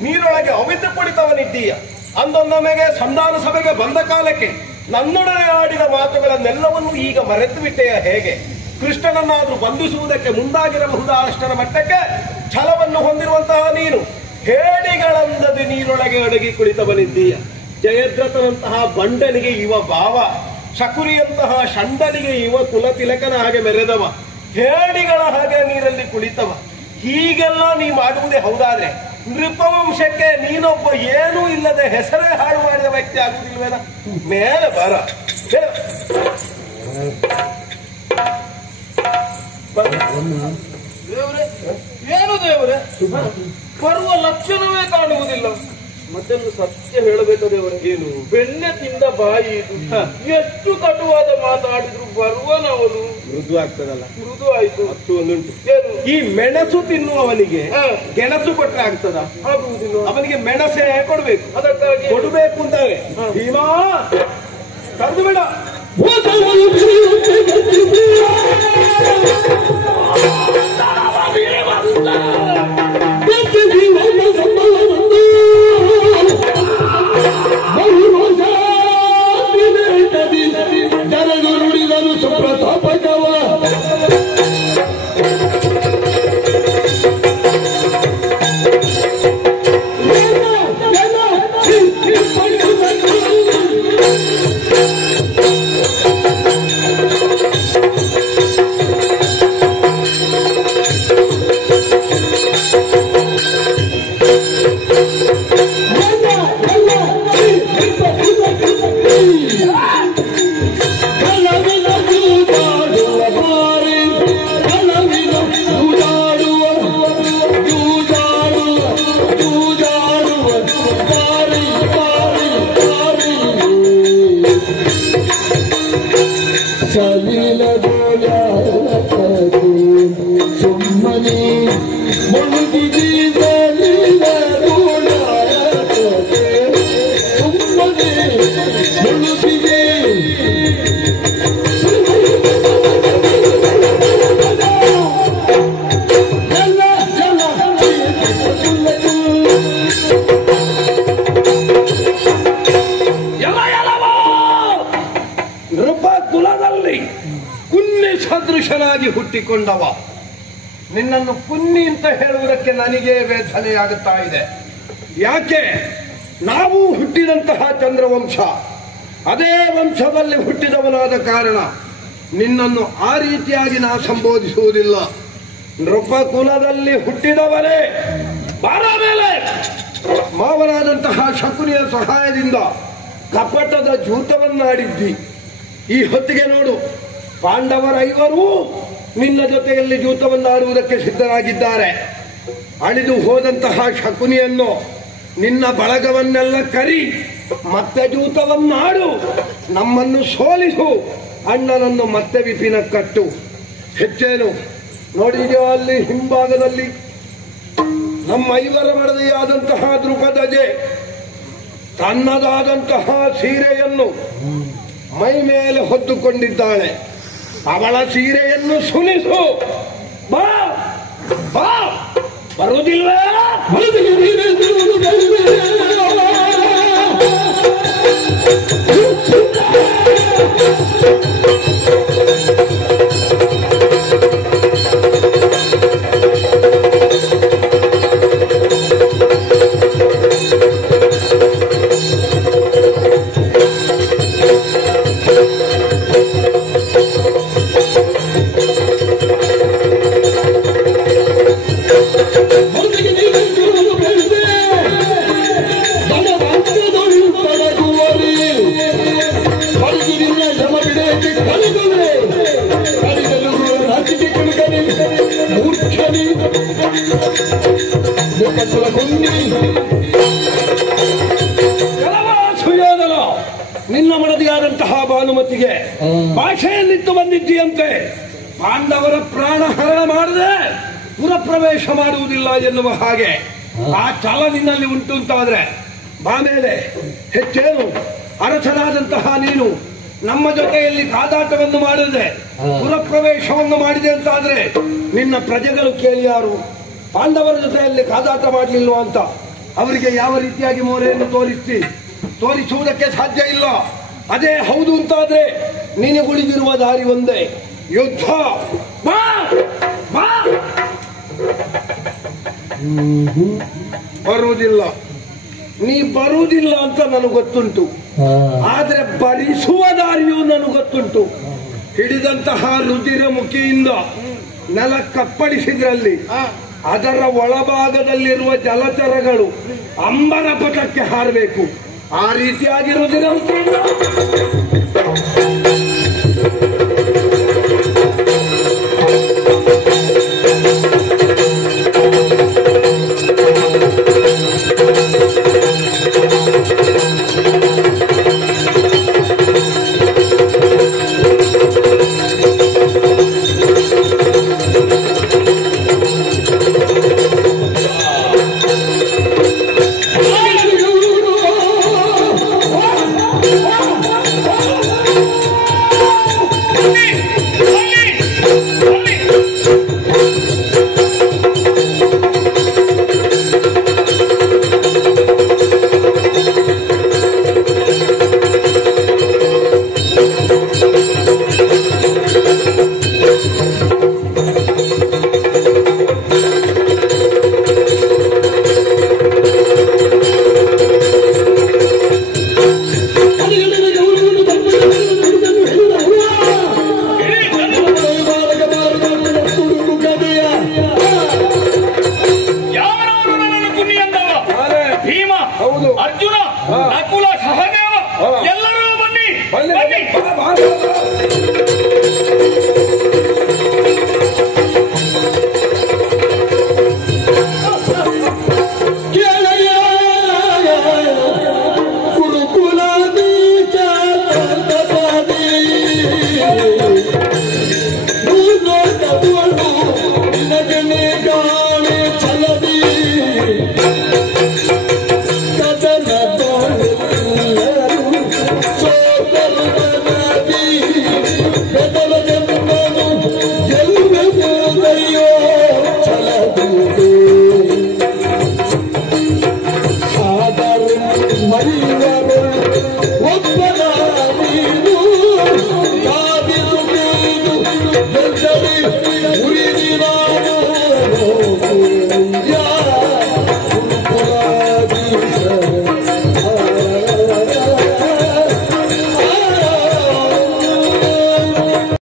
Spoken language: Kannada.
ನೀರೊಳಗೆ ಅವಿತು ಕುಳಿತವನಿದ್ದೀಯ. ಅಂದೊಂದೊಮ್ಮೆಗೆ ಸಂಧಾನ ಸಭೆಗೆ ಬಂದ ಕಾಲಕ್ಕೆ ನನ್ನೊಡನೆ ಆಡಿದ ಮಾತುಗಳನ್ನೆಲ್ಲವನ್ನೂ ಈಗ ಮರೆತು ಬಿಟ್ಟೆಯ ಹೇಗೆ? ಕೃಷ್ಣನನ್ನಾದ್ರೂ ಬಂಧಿಸುವುದಕ್ಕೆ ಮುಂದಾಗಿರಬಹುದ ಅಷ್ಟರ ಮಟ್ಟಕ್ಕೆ ಛಲವನ್ನು ಹೊಂದಿರುವಂತಹ ನೀನು ಹೇಡಿಗಳಂದದೆ ನೀರೊಳಗೆ ಅಡಗಿ ಕುಳಿತವನಿದ್ದೀಯ. ಜಯದ್ರಥನಂತಹ ಬಂಡನಿಗೆ ಇವ ಭಾವ, ಶಕುರಿಯಂತಹ ಷಂಡನಿಗೆ ಇವ ಕುಲತಿಲಕನ ಹಾಗೆ ಮೆರೆದವ, ಹೇಡಿಗಳ ಹಾಗೆ ನೀರಲ್ಲಿ ಕುಳಿತವ. ಹೀಗೆಲ್ಲ ನೀ ಮಾಡುವುದೇ ಹೌದಾದ್ರೆ ನೃಪವಂಶಕ್ಕೆ ನೀನೊಬ್ಬ ಏನೂ ಇಲ್ಲದೆ ಹೆಸರೇ ಹಾಳು ಮಾಡಿದ ವ್ಯಕ್ತಿ ಆಗುವುದಿಲ್ವೇನ? ಮೇಲೆ ಬರ. ದೇವರೇ, ಏನು ದೇವರೇ, ಬರುವ ಲಕ್ಷಣವೇ ಕಾಣುವುದಿಲ್ಲ. ಮತ್ತೊಂದು ಸತ್ಯ ಹೇಳಬೇಕು ದೇವರೇ, ಏನು ಬೆಣ್ಣೆ ತಿಂದ ಬಾಯಿ ಇದು. ಎಷ್ಟು ಕಟುವಾದ ಮಾತಾಡಿದ್ರು ಬರುವನವನು ಮೃದು ಆಗ್ತದಲ್ಲ? ಮೃದು ಆಯ್ತು. ಮತ್ತು ಒಂದುಂಟು, ಏನು? ಈ ಮೆಣಸು ತಿನ್ನುವವನಿಗೆ ಗೆಣಸು ಕೊಟ್ಟರೆ ಆಗ್ತದ? ಆಗುವುದಿಲ್ಲ. ಅವನಿಗೆ ಮೆಣಸೇ ಕೊಡ್ಬೇಕು, ಅದಕ್ಕಾಗಿ ಕೊಡಬೇಕು ಅಂತಾವೆ. ಭೀಮಾ ಕರೆದು ಬೇಡ. ಸದೃಶನಾಗಿ ಹುಟ್ಟಿಕೊಂಡವ ನಿನ್ನನ್ನು ಕುನ್ನಿ ಅಂತ ಹೇಳುವುದಕ್ಕೆ ನನಗೆ ವೇದನೆಯಾಗುತ್ತಾ ಇದೆ. ಯಾಕೆ? ನಾವು ಹುಟ್ಟಿದಂತಹ ಚಂದ್ರವಂಶ, ಅದೇ ವಂಶದಲ್ಲಿ ಹುಟ್ಟಿದವನಾದ ಕಾರಣ ನಿನ್ನನ್ನು ಆ ರೀತಿಯಾಗಿ ನಾ ಸಂಬೋಧಿಸುವುದಿಲ್ಲ. ನೃಪ ಕುಲದಲ್ಲಿ ಹುಟ್ಟಿದವನೇ ಬಾರ ಮೇಲೆ ಮಾವನಾದಂತಹ ಶಕುನಿಯ ಸಹಾಯದಿಂದ ಕಪಟದ ಜೂತವನ್ನಾಡಿದ್ದಿ. ಈ ಹೊತ್ತಿಗೆ ನೋಡು, ಪಾಂಡವರ 5 ನಿನ್ನ ಜೊತೆಯಲ್ಲಿ ಜೂತವನ್ನಾಡುವುದಕ್ಕೆ ಸಿದ್ಧರಾಗಿದ್ದಾರೆ. ಅಳಿದು ಹೋದಂತಹ ಶಕುನಿಯನ್ನು ನಿನ್ನ ಬಳಗವನ್ನೆಲ್ಲ ಕರಿ, ಮತ್ತೆ ಜೂತವನ್ನಾಡು, ನಮ್ಮನ್ನು ಸೋಲಿಸು, ಅಣ್ಣನನ್ನು ಮತ್ತೆ ವಿಪಿನ ಕಟ್ಟು. ಹೆಚ್ಚೇನು ನೋಡಿದೆಯೋ ಅಲ್ಲಿ ಹಿಂಭಾಗದಲ್ಲಿ ನಮ್ಮ 5 ಮಡದಿಯಾದಂತಹ ದ್ರುಪದಜೆ ತನ್ನದಾದಂತಹ ಸೀರೆಯನ್ನು ಮೈ ಮೇಲೆ ಹೊತ್ತುಕೊಂಡಿದ್ದಾಳೆ. ಅವಳ ಸೀರೆಯನ್ನು ಸುಲಿಸು. ಬಾ ಬಾ, ಬರುವುದಿಲ್ಲ? ನಿನ್ನ ಮಡದಿಯಾದಂತಹ ಭಾನುಮತಿಗೆ ಭಾಷೆಯಲ್ಲಿತ್ತು ಬಂದಿದ್ದೀಯಂತೆ. ಪಾಂಡವರ ಪ್ರಾಣ ಹರಣ ಮಾಡದೆ ಪುರಪ್ರವೇಶ ಮಾಡುವುದಿಲ್ಲ ಎನ್ನುವ ಹಾಗೆ ಆ ಛಲ ನಿನ್ನಲ್ಲಿ ಉಂಟು ಅಂತಾದ್ರೆ ಆಮೇಲೆ ಹೆಚ್ಚೇನು ಅರಸನಾದಂತಹ ನೀನು ನಮ್ಮ ಜೊತೆಯಲ್ಲಿ ಕಾದಾಟವನ್ನು ಮಾಡಿದೆ, ಪುರಪ್ರವೇಶವನ್ನು ಮಾಡಿದೆ ಅಂತಾದ್ರೆ ನಿನ್ನ ಪ್ರಜೆಗಳು ಕೇಳಿಯಾರು ಪಾಂಡವರ ಜೊತೆಯಲ್ಲಿ ಕಾದಾಟ ಮಾಡಲಿಲ್ವಾ ಅಂತ ಅವರಿಗೆ ಯಾವ ರೀತಿಯಾಗಿ ಮೋರೆಯನ್ನು ತೋರಿಸುವುದಕ್ಕೆ ಸಾಧ್ಯ ಇಲ್ಲ. ಅದೇ ಹೌದು ಅಂತಾದ್ರೆ ನಿನಗುಳಿದಿರುವ ದಾರಿ ಒಂದೇ, ಯುದ್ಧ. ಬಾ ಬಾ. ಬರುವುದಿಲ್ಲ, ನೀ ಬರುವುದಿಲ್ಲ ಅಂತ ನನಗೆ ಗೊತ್ತುಂಟು. ಆದ್ರೆ ಭರಿಸುವ ದಾರಿಯೂ ನನಗೆ ಗೊತ್ತುಂಟು. ಹಿಡಿದಂತಹ ರುಧಿರ ಮುಖಿಯಿಂದ ನೆಲ ಕಪ್ಪಳಿಸಿದ್ರಲ್ಲಿ ಅದರ ಒಳಭಾಗದಲ್ಲಿರುವ ಜಲಚರಗಳು ಅಂಬರ ಪಥಕ್ಕೆ ಹಾರಬೇಕು. ಆ ರೀತಿಯಾಗಿ ರುಧಿರ ಮುಖಿಯಿಂದ ಅರ್ಜುನ, ನಕುಲ, ಸಹದೇವ ಎಲ್ಲರೂ ಬನ್ನಿ.